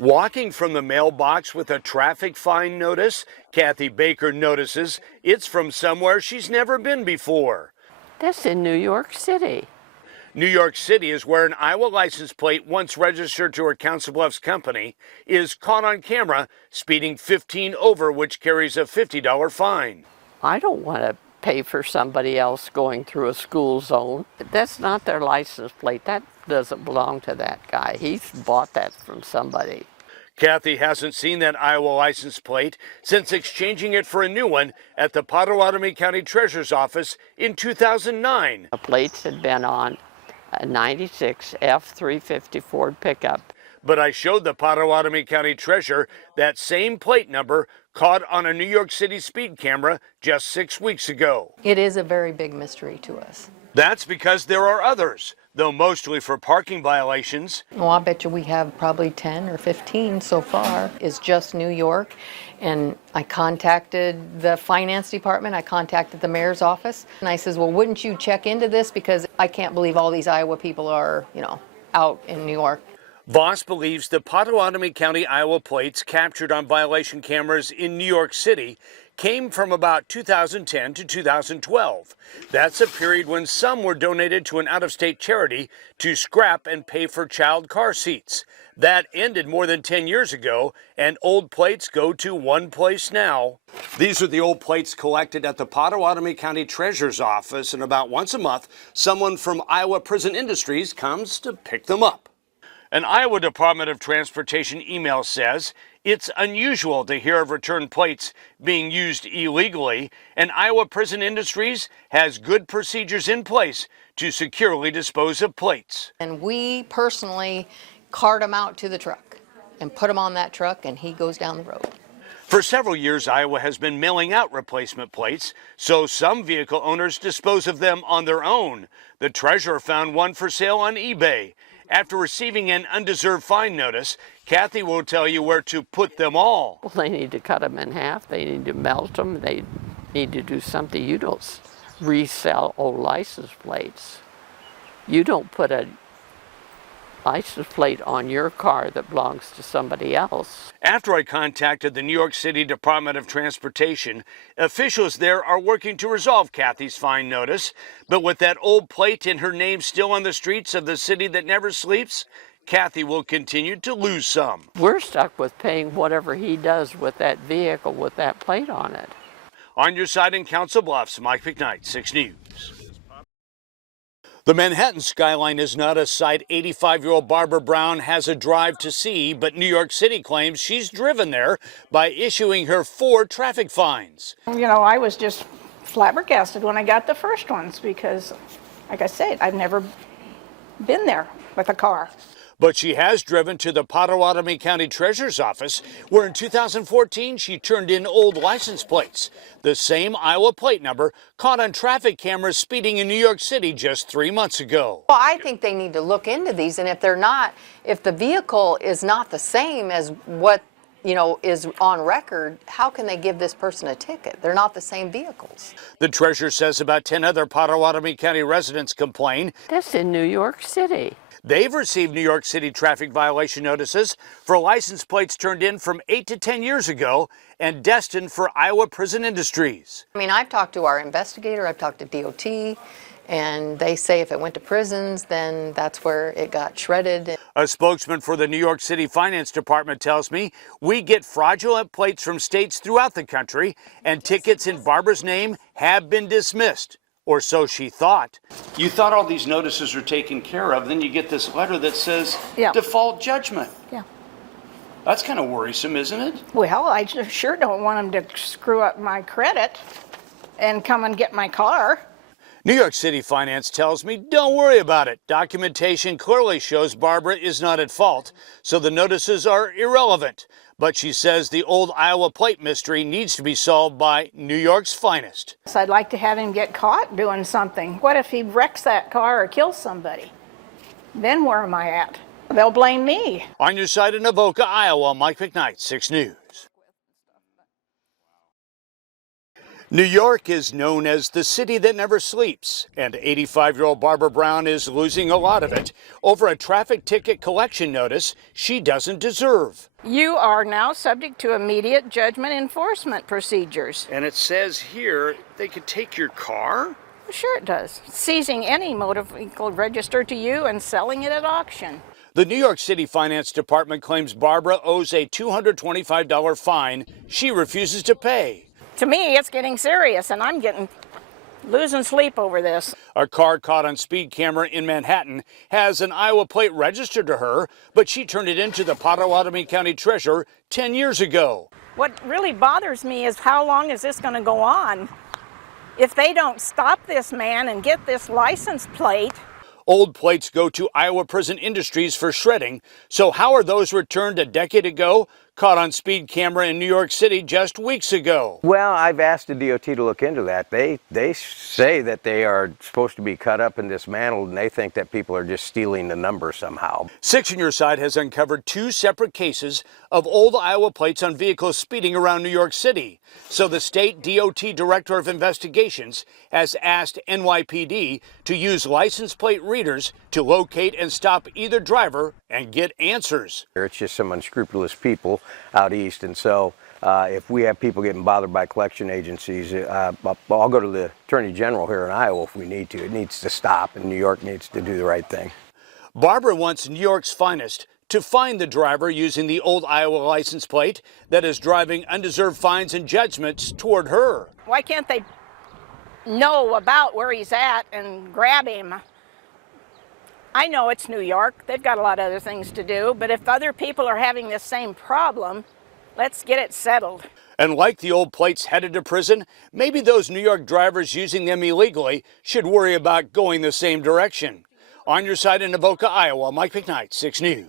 Walking from the mailbox with a traffic fine notice, Kathy Baker notices it's from somewhere she's never been before. That's in New York City. New York City is where an Iowa license plate once registered to her Council Bluffs company is caught on camera speeding 15 over, which carries a $50 fine. I don't want to pay for somebody else going through a school zone. That's not their license plate. That doesn't belong to that guy. He's bought that from somebody. Kathy hasn't seen that Iowa license plate since exchanging it for a new one at the Pottawatomie County Treasurer's Office in 2009. The plates had been on a 96 F350 Ford pickup. But I showed the Pottawatomie County Treasurer that same plate number caught on a New York City speed camera just 6 weeks ago. It is a very big mystery to us. That's because there are others, though mostly for parking violations. Well, I bet you we have probably 10 or 15 so far. It's just New York. And I contacted the finance department, I contacted the mayor's office, and I says, well, wouldn't you check into this? Because I can't believe all these Iowa people are, out in New York. Voss believes the Pottawatomie County Iowa plates captured on violation cameras in New York City came from about 2010 to 2012. That's a period when some were donated to an out-of-state charity to scrap and pay for child car seats. That ended more than 10 years ago, and old plates go to one place now. These are the old plates collected at the Pottawatomie County Treasurer's Office, and about once a month, someone from Iowa Prison Industries comes to pick them up. An Iowa Department of Transportation email says it's unusual to hear of return plates being used illegally, and Iowa Prison Industries has good procedures in place to securely dispose of plates. And we personally cart them out to the truck and put them on that truck, and he goes down the road. For several years, Iowa has been mailing out replacement plates, so some vehicle owners dispose of them on their own. The treasurer found one for sale on eBay. After receiving an undeserved fine notice, Kathy will tell you where to put them all. Well, they need to cut them in half. They need to melt them. They need to do something. You don't resell old license plates. You don't put a license plate on your car that belongs to somebody else. After I contacted the New York City Department of Transportation, officials there are working to resolve Kathy's fine notice. But with that old plate and her name still on the streets of the city that never sleeps, Kathy will continue to lose some. We're stuck with paying whatever he does with that vehicle with that plate on it. On your side in Council Bluffs, Mike McKnight, 6 News. The Manhattan skyline is not a sight 85-year-old Barbara Brown has a drive to see, but New York City claims she's driven there by issuing her 4 traffic fines. I was just flabbergasted when I got the first ones because, like I said, I've never been there with a car. But she has driven to the Pottawatomie County Treasurer's Office, where in 2014 she turned in old license plates, the same Iowa plate number caught on traffic cameras speeding in New York City just 3 months ago. Well, I think they need to look into these, and if the vehicle is not the same as what is on record, how can they give this person a ticket? They're not the same vehicles. The treasurer says about 10 other Pottawatomie County residents complain. That's in New York City. They've received New York City traffic violation notices for license plates turned in from 8 to 10 years ago and destined for Iowa Prison Industries. I mean, I've talked to our investigator, I've talked to DOT, and they say if it went to prisons, then that's where it got shredded. A spokesman for the New York City Finance Department tells me we get fraudulent plates from states throughout the country, and tickets in Barbara's name have been dismissed. Or so she thought. You thought all these notices were taken care of, then you get this letter that says default judgment. Yeah. That's kind of worrisome, isn't it? Well, I sure don't want them to screw up my credit and come and get my car. New York City Finance tells me, don't worry about it. Documentation clearly shows Barbara is not at fault, so the notices are irrelevant. But she says the old Iowa plate mystery needs to be solved by New York's finest. So I'd like to have him get caught doing something. What if he wrecks that car or kills somebody? Then where am I at? They'll blame me. On your side in Avoca, Iowa, Mike McKnight, 6 News. New York is known as the city that never sleeps, and 85-year-old Barbara Brown is losing a lot of it over a traffic ticket collection notice she doesn't deserve. You are now subject to immediate judgment enforcement procedures. And it says here they could take your car? Sure it does. Seizing any motor vehicle registered to you and selling it at auction. The New York City Finance Department claims Barbara owes a $225 fine she refuses to pay. To me, it's getting serious, and I'm losing sleep over this. A car caught on speed camera in Manhattan has an Iowa plate registered to her, but she turned it into the Potawatomi County Treasurer 10 years ago. What really bothers me is how long is this going to go on? If they don't stop this man and get this license plate. Old plates go to Iowa Prison Industries for shredding, so how are those returned a decade ago, caught on speed camera in New York City just weeks ago? Well, I've asked the DOT to look into that. They say that they are supposed to be cut up and dismantled, and they think that people are just stealing the number somehow. 6 on Your Side has uncovered 2 separate cases of old Iowa plates on vehicles speeding around New York City. So the state DOT Director of Investigations has asked NYPD to use license plate readers to locate and stop either driver and get answers. It's just some unscrupulous people out east, and so if we have people getting bothered by collection agencies, I'll go to the Attorney General here in Iowa if we need to. It needs to stop, and New York needs to do the right thing. Barbara wants New York's finest to find the driver using the old Iowa license plate that is driving undeserved fines and judgments toward her. Why can't they know about where he's at and grab him? I know it's New York. They've got a lot of other things to do, but if other people are having this same problem, let's get it settled. And like the old plates headed to prison, maybe those New York drivers using them illegally should worry about going the same direction. On Your Side in Avoca, Iowa, Mike McKnight, 6 News.